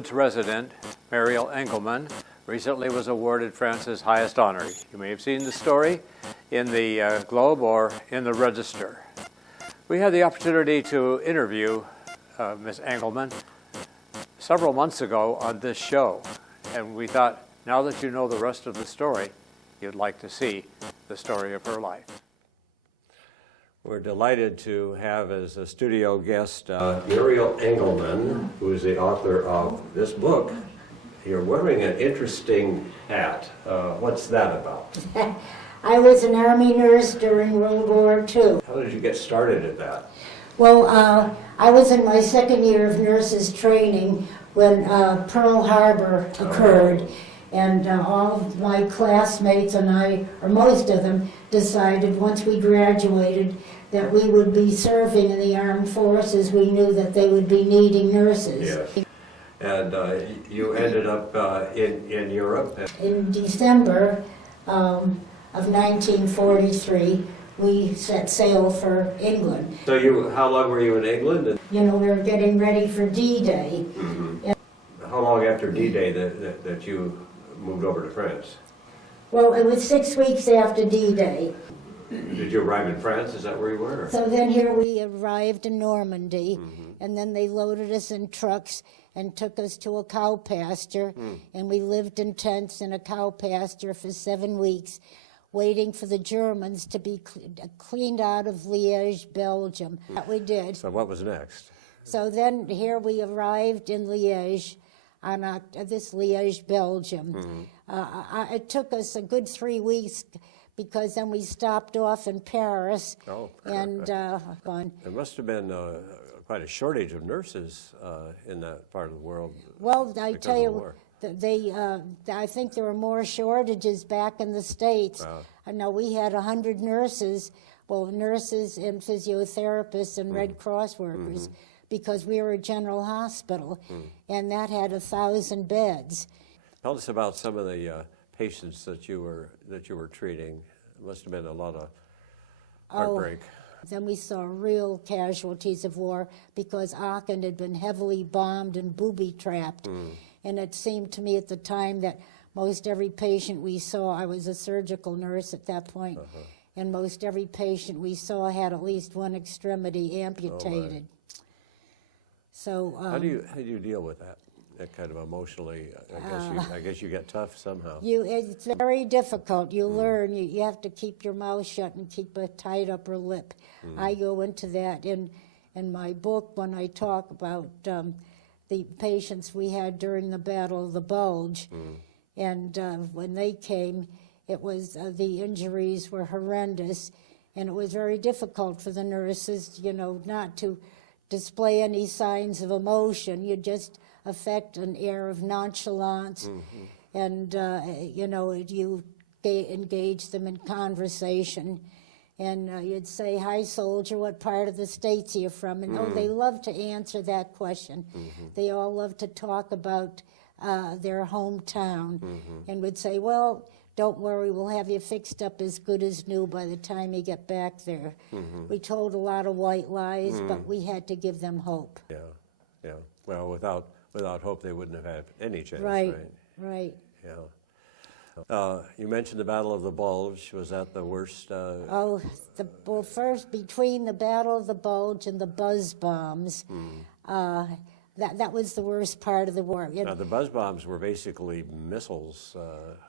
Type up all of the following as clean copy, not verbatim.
Woods resident, Mariel Engelman, recently was awarded France's highest honor. You may have seen the story in the Globe or in the Register. We had the opportunity to interview Ms. Engelman several months ago on this show, and we thought, now that you know the rest of the story, you'd like to see the story of her life. We're delighted to have as a studio guest Mariel Engelman, who is the author of this book. You're wearing an interesting hat. What's that about? I was an Army nurse during World War II. How did you get started at that? Well, I was in my second year of nurses training when Pearl Harbor occurred. And all of my classmates and I, or most of them, decided once we graduated that we would be serving in the armed forces. We knew that they would be needing nurses. Yes. And you ended up in Europe? In December of 1943, we set sail for England. So how long were you in England? You know, we were getting ready for D-Day. Mm-hmm. How long after D-Day that you moved over to France? Well, it was 6 weeks after D-Day. Did you arrive in France? Is that where you were? So then here we arrived in Normandy, and then they loaded us in trucks and took us to a cow pasture, and we lived in tents in a cow pasture for 7 weeks, waiting for the Germans to be cleaned out of Liège, Belgium. That we did. So what was next? So then here we arrived in Liège, on this Liège, Belgium. It took us a good 3 weeks because then we stopped off in Paris. Oh, and gone. There must have been quite a shortage of nurses in that part of the world. Well, I tell you, I think there were more shortages back in the States. Wow. I know we had 100 nurses, nurses and physiotherapists and Red Cross workers, because we were a general hospital, and that had 1,000 beds. Tell us about some of the patients that you were treating. It must have been a lot of heartbreak. Then we saw real casualties of war because Aachen had been heavily bombed and booby-trapped. And it seemed to me at the time that most every patient we saw, I was a surgical nurse at that point, and most every patient we saw had at least one extremity amputated. So how do you deal with that? That kind of emotionally, I guess you get tough somehow. It's very difficult. You learn. You have to keep your mouth shut and keep a tight upper lip. I go into that in my book when I talk about the patients we had during the Battle of the Bulge. And when they came, it was the injuries were horrendous, and it was very difficult for the nurses, not to display any signs of emotion. You just affect an air of nonchalance, and you engage them in conversation, and you'd say, "Hi, soldier, what part of the States are you from?" And they love to answer that question. They all love to talk about their hometown, and would say, "Well, don't worry, we'll have you fixed up as good as new by the time you get back there." We told a lot of white lies, but we had to give them hope. Yeah. Well, without hope, they wouldn't have had any chance. Right. Yeah. You mentioned the Battle of the Bulge. Was that the worst? First, between the Battle of the Bulge and the buzz bombs, that was the worst part of the war. Now, the buzz bombs were basically missiles.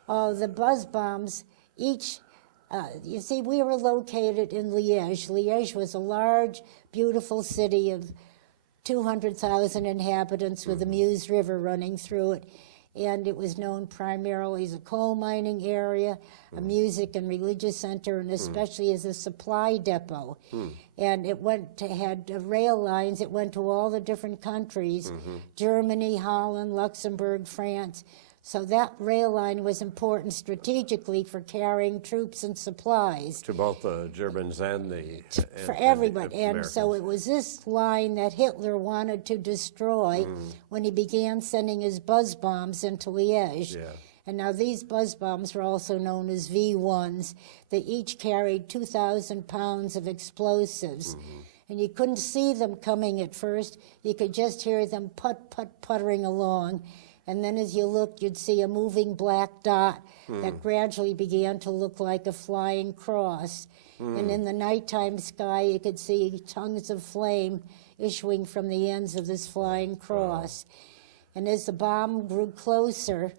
The buzz bombs, each, you see, we were located in Liège. Liège was a large, beautiful city of 200,000 inhabitants with the Meuse River running through it. And it was known primarily as a coal mining area, a music and religious center, and especially as a supply depot. And it had rail lines. It went to all the different countries, Germany, Holland, Luxembourg, France. So that rail line was important strategically for carrying troops and supplies. To both the Germans and for everybody. And so it was this line that Hitler wanted to destroy when he began sending his buzz bombs into Liège. Yeah. And now these buzz bombs were also known as V1s. They each carried 2,000 pounds of explosives. and you couldn't see them coming at first. You could just hear them puttering along. And then as you looked, you'd see a moving black dot that gradually began to look like a flying cross. And in the nighttime sky, you could see tongues of flame issuing from the ends of this flying cross. And as the bomb grew closer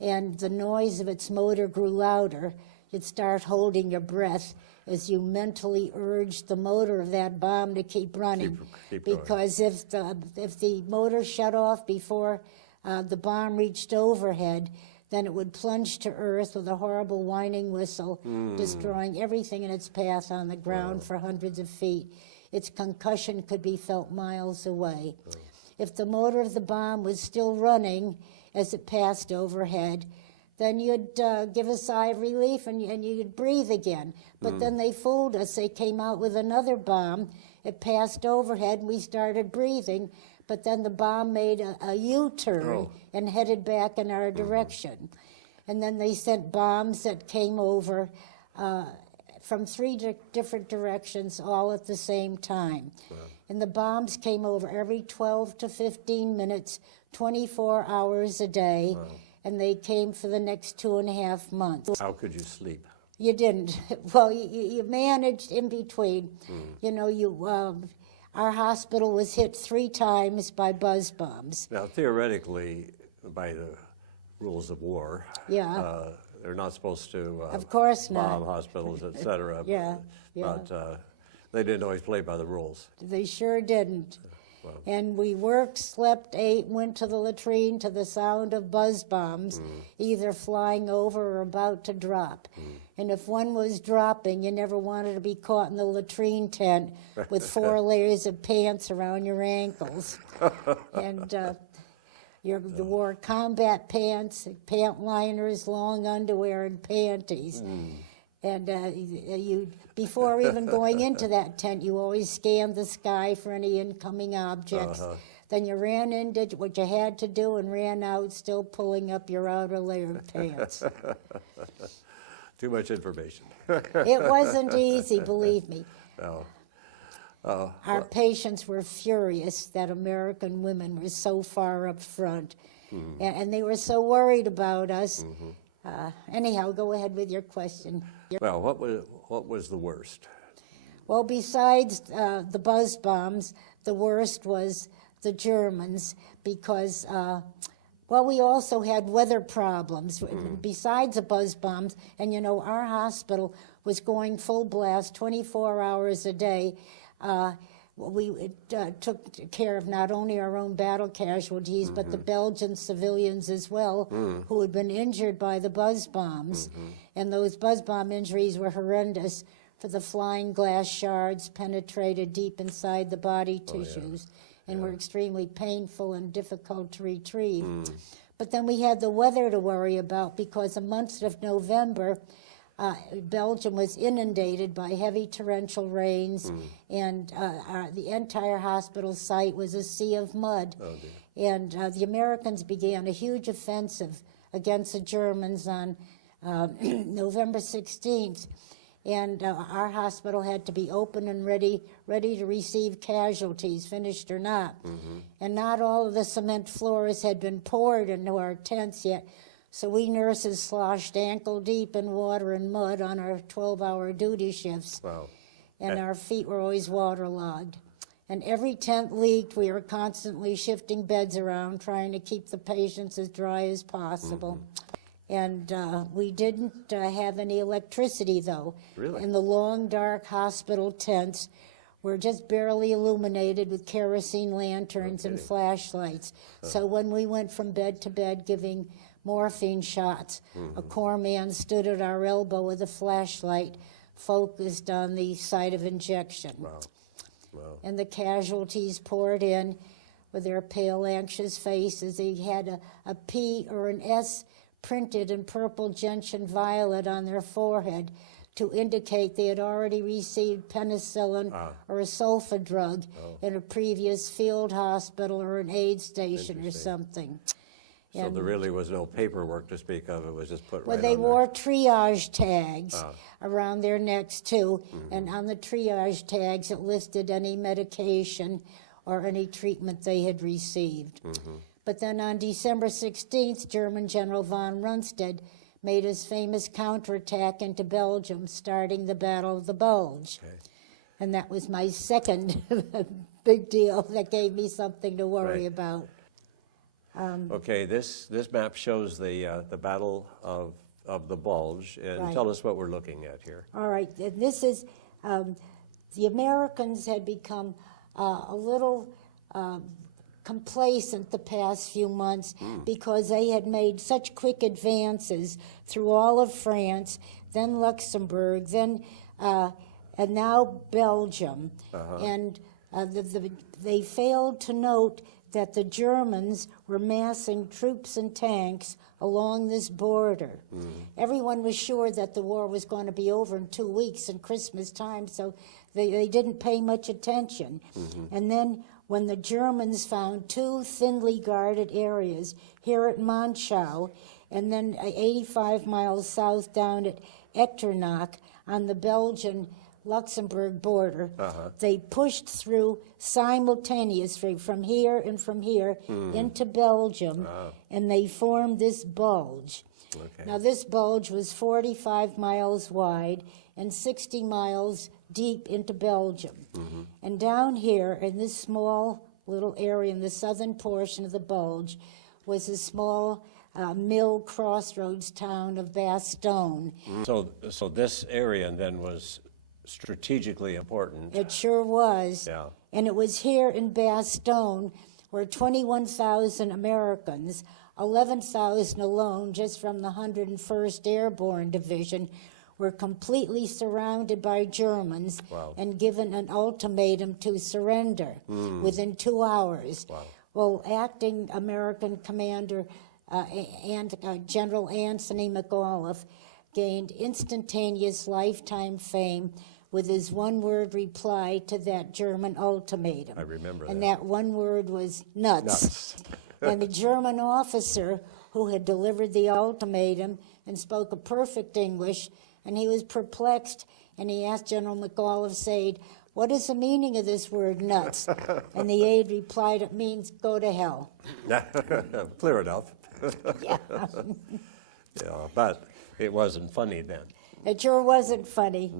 and the noise of its motor grew louder, you'd start holding your breath as you mentally urged the motor of that bomb to keep running. Keep going. Because if the motor shut off before the bomb reached overhead, then it would plunge to earth with a horrible whining whistle, destroying everything in its path on the ground for hundreds of feet. Its concussion could be felt miles away. If the motor of the bomb was still running as it passed overhead, then you'd give a sigh of relief and you'd breathe again. But then they fooled us. They came out with another bomb. It passed overhead and we started breathing. But then the bomb made a U-turn and headed back in our direction. And then they sent bombs that came over from three different directions all at the same time. And the bombs came over every 12 to 15 minutes, 24 hours a day. And they came for the next 2.5 months. How could you sleep? You didn't. Well, you managed in between. You know, our hospital was hit 3 times by buzz bombs. Now, theoretically, by the rules of war, they're not supposed to Of course not. bomb hospitals, et cetera. Yeah. But they didn't always play by the rules. They sure didn't. And we worked, slept, ate, went to the latrine to the sound of buzz bombs, either flying over or about to drop. And if one was dropping, you never wanted to be caught in the latrine tent with 4 layers of pants around your ankles. And you wore combat pants, pant liners, long underwear, and panties. And before even going into that tent, you always scanned the sky for any incoming objects. Then you ran in, did what you had to do, and ran out, still pulling up your outer layer of pants. Too much information. It wasn't easy, believe me. No. Our patients were furious that American women were so far up front, and they were so worried about us. Anyhow, go ahead with your question. Well, what was the worst? Well, besides the buzz bombs, the worst was the Germans because, well, we also had weather problems besides the buzz bombs. And, you know, our hospital was going full blast 24 hours a day. We took care of not only our own battle casualties, but the Belgian civilians as well, who had been injured by the buzz bombs. And those buzz bomb injuries were horrendous, for the flying glass shards penetrated deep inside the body tissues and were extremely painful and difficult to retrieve. But then we had the weather to worry about, because the month of November, Belgium was inundated by heavy torrential rains, and the entire hospital site was a sea of mud. And the Americans began a huge offensive against the Germans on November 16th. And our hospital had to be open and ready to receive casualties, finished or not. And not all of the cement floors had been poured into our tents yet. So we nurses sloshed ankle deep in water and mud on our 12-hour duty shifts. And our feet were always waterlogged. And every tent leaked. We were constantly shifting beds around, trying to keep the patients as dry as possible. And we didn't have any electricity, though. Really? And the long, dark hospital tents were just barely illuminated with kerosene lanterns and flashlights. So when we went from bed to bed giving morphine shots, a corps man stood at our elbow with a flashlight focused on the site of injection. And the casualties poured in with their pale, anxious faces. They had a P or an S printed in purple gentian violet on their forehead to indicate they had already received penicillin or a sulfa drug in a previous field hospital or an aid station or something. So there really was no paperwork to speak of, it was just put Well, right they on there. wore triage tags around their necks too, and on the triage tags it listed any medication or any treatment they had received. But then on December 16th, German General von Rundstedt made his famous counterattack into Belgium, starting the Battle of the Bulge. Okay. And that was my second big deal that gave me something to worry Right. about. Okay, this map shows the Battle of the Bulge, and Right. tell us what we're looking at here. All right, and this is, the Americans had become a little complacent the past few months because they had made such quick advances through all of France, then Luxembourg, then and now Belgium. And they failed to note that the Germans were massing troops and tanks along this border. Everyone was sure that the war was going to be over in 2 weeks in Christmas time, so they didn't pay much attention. And then when the Germans found two thinly guarded areas here at Monschau, and then 85 miles south down at Echternach on the Belgian-Luxembourg border, they pushed through simultaneously from here and from here into Belgium, and they formed this bulge. Okay. Now, this bulge was 45 miles wide and 60 miles deep into Belgium. And down here in this small little area in the southern portion of the bulge was a small mill crossroads town of Bastogne. So this area then was strategically important. It sure was. Yeah. And it was here in Bastogne where 21,000 Americans, 11,000 alone just from the 101st Airborne Division, were completely surrounded by Germans and given an ultimatum to surrender within 2 hours. Well, acting American commander General Anthony McAuliffe gained instantaneous lifetime fame with his one-word reply to that German ultimatum. I remember and that. that one word was nuts. And the German officer who had delivered the ultimatum and spoke a perfect English, and he was perplexed, and he asked General McAuliffe, saying, "What is the meaning of this word, nuts?" And the aide replied, "It means go to hell." Clear enough. Yeah. Yeah, but it wasn't funny then. It sure wasn't funny.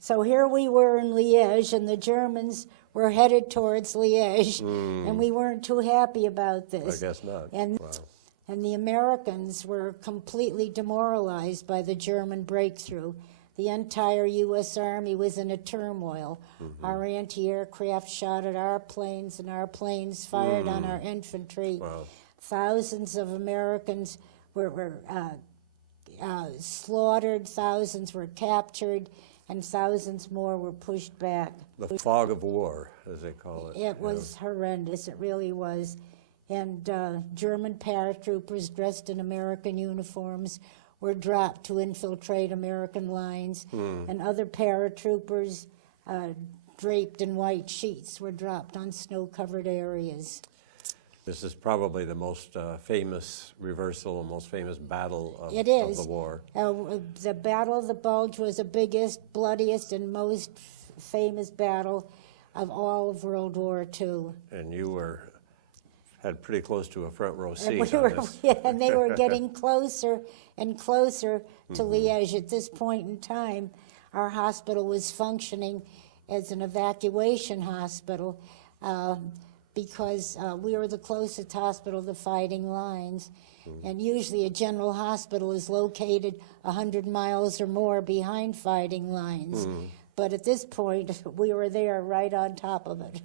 So here we were in Liège, and the Germans were headed towards Liège, and we weren't too happy about this. I guess not. And, Wow. and the Americans were completely demoralized by the German breakthrough. The entire U.S. Army was in a turmoil. Our anti-aircraft shot at our planes, and our planes fired on our infantry. Wow. Thousands of Americans were slaughtered, thousands were captured, and thousands more were pushed back. The fog of war, as they call it. It was horrendous, it really was. And German paratroopers dressed in American uniforms were dropped to infiltrate American lines, and other paratroopers draped in white sheets were dropped on snow-covered areas. This is probably the most famous reversal, most famous battle of, It is. of the war. The Battle of the Bulge was the biggest, bloodiest, and most famous battle of all of World War II. And you had pretty close to a front row And, seat on this. and they were getting closer and closer to Liège. At this point in time, our hospital was functioning as an evacuation hospital because we were the closest hospital to fighting lines. And usually a general hospital is located 100 miles or more behind fighting lines. But at this point, we were there right on top of it.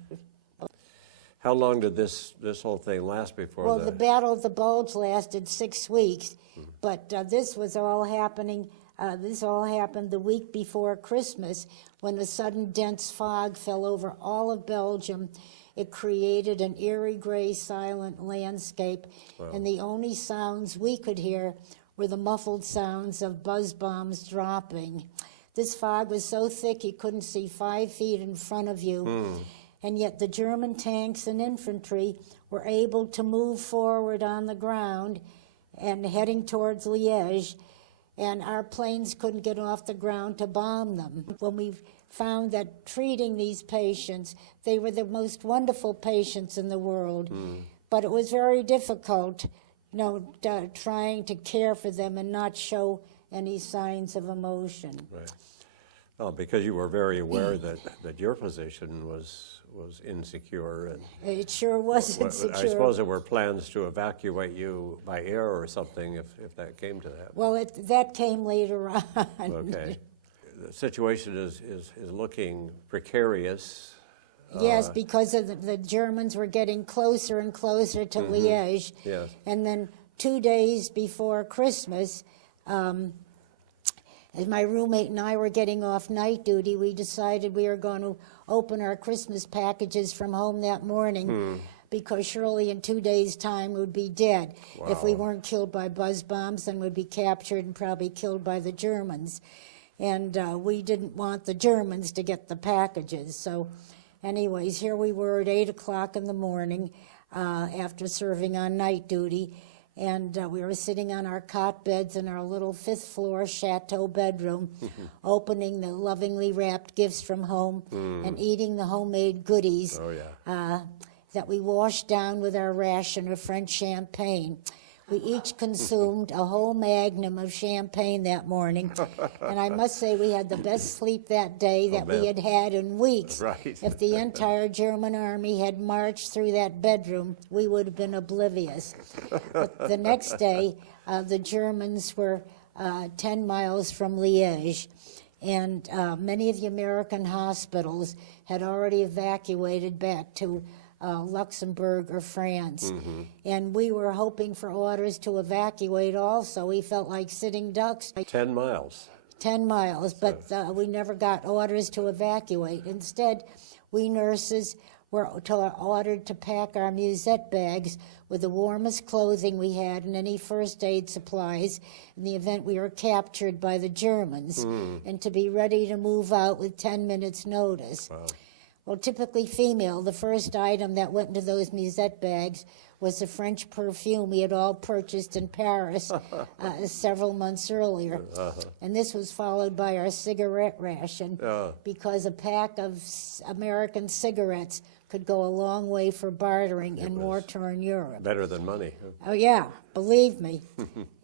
How long did this whole thing last before Well, the Battle of the Bulge lasted 6 weeks, but this was all happening. This all happened the week before Christmas, when a sudden dense fog fell over all of Belgium. It created an eerie, gray, silent landscape, and the only sounds we could hear were the muffled sounds of buzz bombs dropping. This fog was so thick you couldn't see 5 feet in front of you. and yet the German tanks and infantry were able to move forward on the ground and heading towards Liège, and our planes couldn't get off the ground to bomb them. When we found that treating these patients, they were the most wonderful patients in the world, but it was very difficult, trying to care for them and not show any signs of emotion. Right. Well, because you were very aware that your position was insecure, and It sure was insecure. I suppose there were plans to evacuate you by air or something if that came to that. Well, that came later on. Okay. The situation is looking precarious. Yes, because of the Germans were getting closer and closer to Liège. Yes. And then 2 days before Christmas, as my roommate and I were getting off night duty, we decided we were going to open our Christmas packages from home that morning because surely in 2 days' time we'd be dead. If we weren't killed by buzz bombs, then we'd be captured and probably killed by the Germans. And we didn't want the Germans to get the packages. So anyways, here we were at 8 o'clock in the morning after serving on night duty. And we were sitting on our cot beds in our little 5th floor chateau bedroom, opening the lovingly wrapped gifts from home and eating the homemade goodies that we washed down with our ration of French champagne. We each consumed a whole magnum of champagne that morning, and I must say we had the best sleep that day that we had had in weeks. Right. If the entire German army had marched through that bedroom, we would have been oblivious. But the next day, the Germans were 10 miles from Liège, and many of the American hospitals had already evacuated back to Luxembourg or France. And we were hoping for orders to evacuate also. We felt like sitting ducks. 10 miles. 10 miles, but we never got orders to evacuate. Instead, we nurses were ordered to pack our musette bags with the warmest clothing we had and any first aid supplies in the event we were captured by the Germans, and to be ready to move out with 10 minutes' notice. Wow. Well, typically female, the first item that went into those musette bags was the French perfume we had all purchased in Paris several months earlier. And this was followed by our cigarette ration, because a pack of American cigarettes could go a long way for bartering in war-torn Europe. Better than money. Oh, yeah, believe me.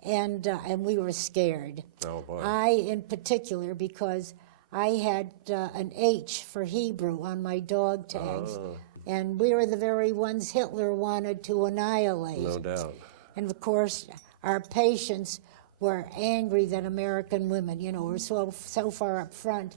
And we were scared. Oh, boy. I, in particular, because I had an H for Hebrew on my dog tags, and we were the very ones Hitler wanted to annihilate. No doubt. And of course, our patients were angry that American women, were so far up front.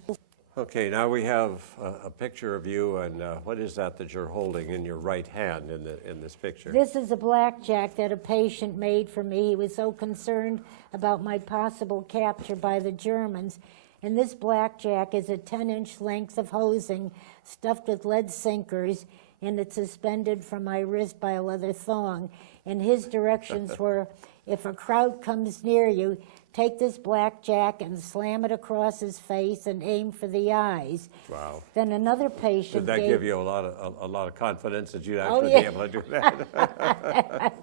Okay, now we have a picture of you, and what is that you're holding in your right hand in this picture? This is a blackjack that a patient made for me. He was so concerned about my possible capture by the Germans. And this blackjack is a 10-inch length of hosing stuffed with lead sinkers, and it's suspended from my wrist by a leather thong. And his directions were, if a crowd comes near you, take this blackjack and slam it across his face and aim for the eyes. Wow. Then another patient Did that give you a lot of confidence that you'd actually be able to do that?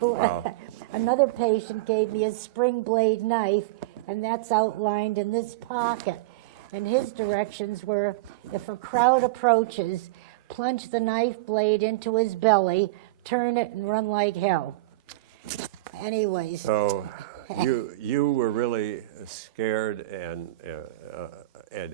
Wow. Another patient gave me a spring blade knife, and that's outlined in this pocket. And his directions were, if a crowd approaches, plunge the knife blade into his belly, turn it, and run like hell. Anyways. So you were really scared and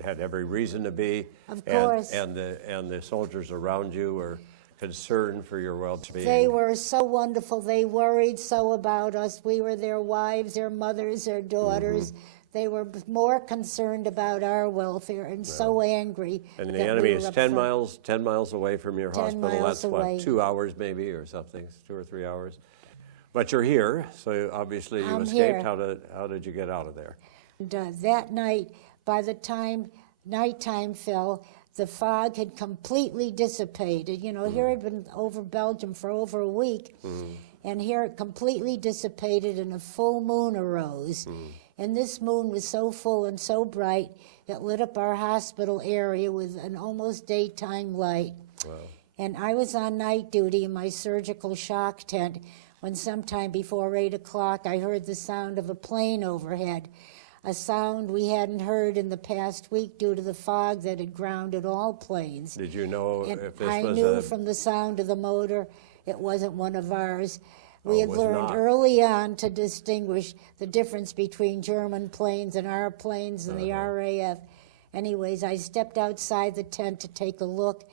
had every reason to be. Of course. And the soldiers around you were concerned for your well-being. They were so wonderful. They worried so about us. We were their wives, their mothers, their daughters. They were more concerned about our welfare and so angry. And the that enemy we is were 10 miles away from your 10 hospital. miles That's away. what, 2 hours maybe or something, 2 or 3 hours. But you're here, so obviously you I'm escaped. here. How did you get out of there? And that night, by the time nighttime fell, the fog had completely dissipated. Here I'd been over Belgium for over a week, and here it completely dissipated and a full moon arose. And this moon was so full and so bright, it lit up our hospital area with an almost daytime light. And I was on night duty in my surgical shock tent when sometime before 8 o'clock I heard the sound of a plane overhead, a sound we hadn't heard in the past week due to the fog that had grounded all planes. Did you know And if this I was knew a... from the sound of the motor it wasn't one of ours. We Oh, had it was learned not. early on to distinguish the difference between German planes and our planes and the RAF. Anyways, I stepped outside the tent to take a look,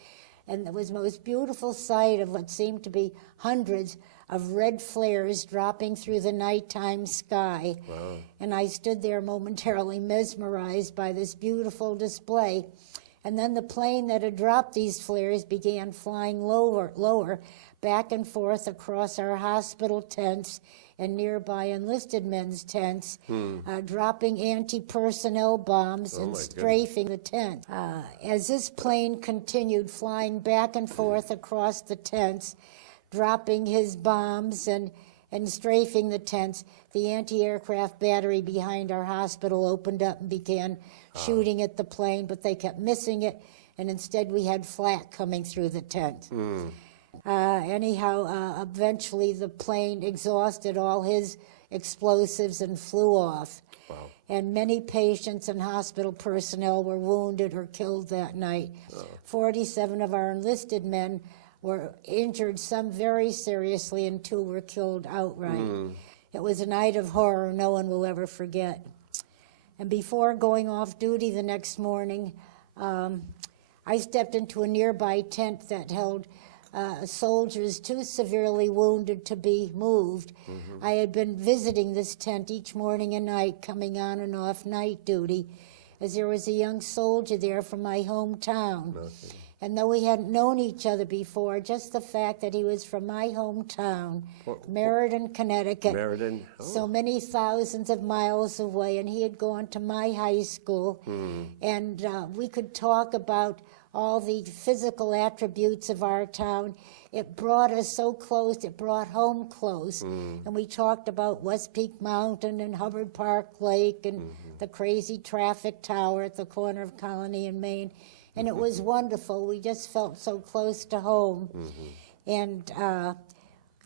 and it was the most beautiful sight of what seemed to be hundreds of red flares dropping through the nighttime sky. Wow. And I stood there momentarily mesmerized by this beautiful display. And then the plane that had dropped these flares began flying lower, back and forth across our hospital tents and nearby enlisted men's tents, dropping anti-personnel bombs and my strafing the tent. As this plane continued flying back and forth across the tents, dropping his bombs and strafing the tents, the anti-aircraft battery behind our hospital opened up and began shooting at the plane, but they kept missing it, and instead we had flak coming through the tent. Eventually the plane exhausted all his explosives and flew off. Wow. And many patients and hospital personnel were wounded or killed that night. 47 of our enlisted men were injured, some very seriously, and 2 were killed outright. It was a night of horror no one will ever forget. And before going off duty the next morning, I stepped into a nearby tent that held soldiers too severely wounded to be moved. I had been visiting this tent each morning and night, coming on and off night duty, as there was a young soldier there from my hometown. And though we hadn't known each other before, just the fact that he was from my hometown, Meriden, Connecticut, Meriden? so many thousands of miles away, and he had gone to my high school, and we could talk about all the physical attributes of our town. It brought us so close, it brought home close. And we talked about West Peak Mountain and Hubbard Park Lake and the crazy traffic tower at the corner of Colony and Main. And it was wonderful. We just felt so close to home. And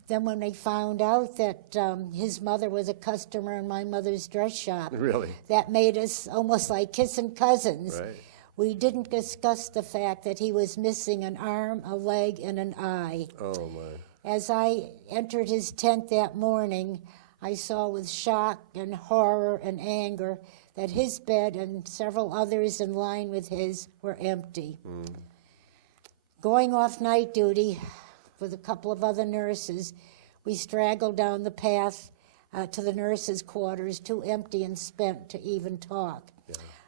then when they found out that his mother was a customer in my mother's dress shop, Really? that made us almost like kissing cousins. Right. We didn't discuss the fact that he was missing an arm, a leg, and an eye. Oh, my. As I entered his tent that morning, I saw with shock and horror and anger that his bed and several others in line with his were empty. Going off night duty with a couple of other nurses, we straggled down the path to the nurses' quarters, too empty and spent to even talk.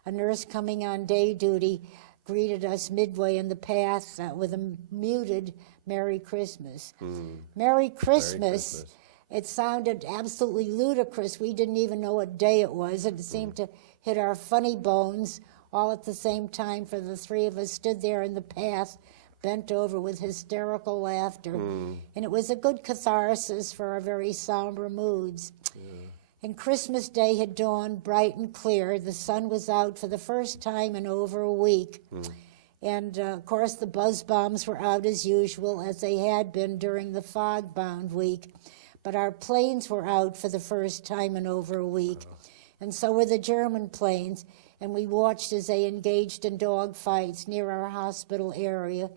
A nurse coming on day duty greeted us midway in the path with a muted Merry Christmas. Merry Christmas. It sounded absolutely ludicrous. We didn't even know what day it was, and it seemed to hit our funny bones all at the same time, for the 3 of us stood there in the path, bent over with hysterical laughter. And it was a good catharsis for our very somber moods. And Christmas Day had dawned bright and clear. The sun was out for the first time in over a week. And, of course, the buzz bombs were out as usual, as they had been during the fog-bound week. But our planes were out for the first time in over a week. And so were the German planes. And we watched as they engaged in dogfights near our hospital area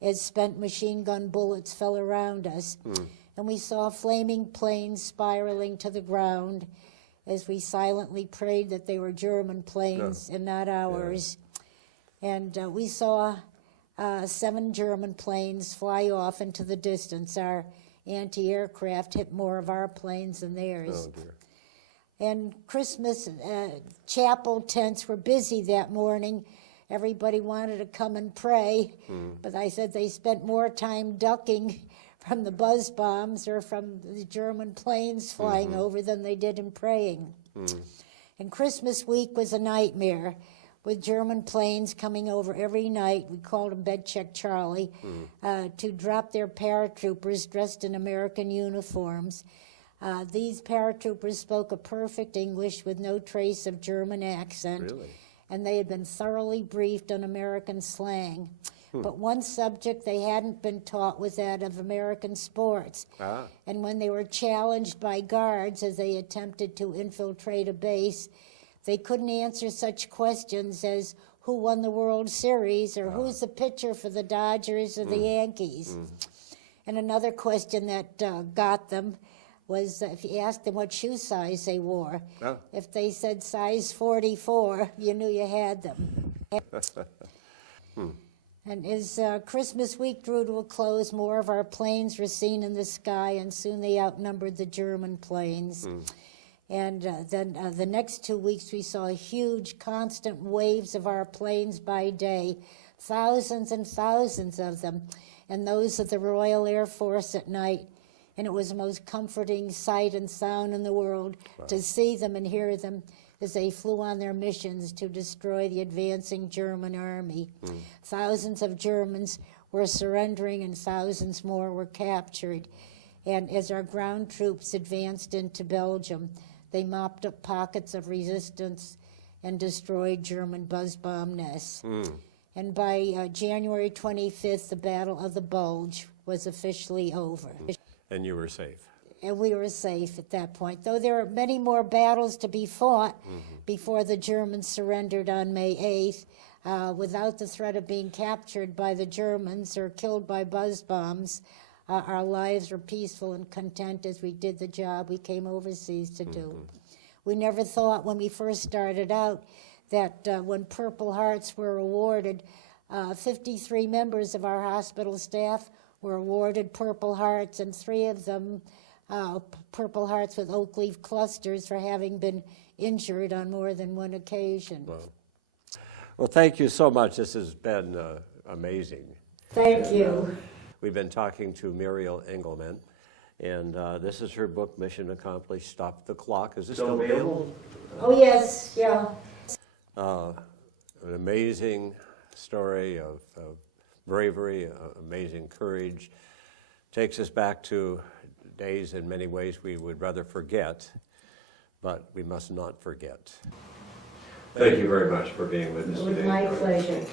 as spent machine gun bullets fell around us. And we saw flaming planes spiraling to the ground as we silently prayed that they were German planes and not ours. And we saw 7 German planes fly off into the distance. Our anti-aircraft hit more of our planes than theirs. Oh, dear. And Christmas chapel tents were busy that morning. Everybody wanted to come and pray, but I said they spent more time ducking from the buzz bombs or from the German planes flying over than they did in praying. And Christmas week was a nightmare, with German planes coming over every night. We called them Bed Check Charlie, to drop their paratroopers dressed in American uniforms. These paratroopers spoke a perfect English with no trace of German accent. Really? And they had been thoroughly briefed on American slang. But one subject they hadn't been taught was that of American sports. Ah. And when they were challenged by guards as they attempted to infiltrate a base, they couldn't answer such questions as who won the World Series or who's the pitcher for the Dodgers or the Yankees. And another question that got them was if you asked them what shoe size they wore. Oh. If they said size 44, you knew you had them. And as Christmas week drew to a close, more of our planes were seen in the sky, and soon they outnumbered the German planes. And then the next 2 weeks, we saw huge, constant waves of our planes by day, thousands and thousands of them, and those of the Royal Air Force at night. And it was the most comforting sight and sound in the world to see them and hear them as they flew on their missions to destroy the advancing German army. Thousands of Germans were surrendering and thousands more were captured. And as our ground troops advanced into Belgium, they mopped up pockets of resistance and destroyed German buzz bomb nests. And by January 25th, the Battle of the Bulge was officially over. And you were safe. And we were safe at that point, though there are many more battles to be fought before the Germans surrendered on May 8th. Without the threat of being captured by the Germans or killed by buzz bombs, our lives were peaceful and content as we did the job we came overseas to do. We never thought when we first started out that when Purple Hearts were awarded, 53 members of our hospital staff were awarded Purple Hearts, and 3 of them Purple Hearts with oak leaf clusters for having been injured on more than one occasion. Well, thank you so much. This has been amazing. Thank you. We've been talking to Muriel Engelman, and this is her book, Mission Accomplished, Stop the Clock. Is this still available? Oh, yes, yeah. An amazing story of bravery, amazing courage. Takes us back to days in many ways we would rather forget, but we must not forget. Thank you very much for being with us It was today. my pleasure.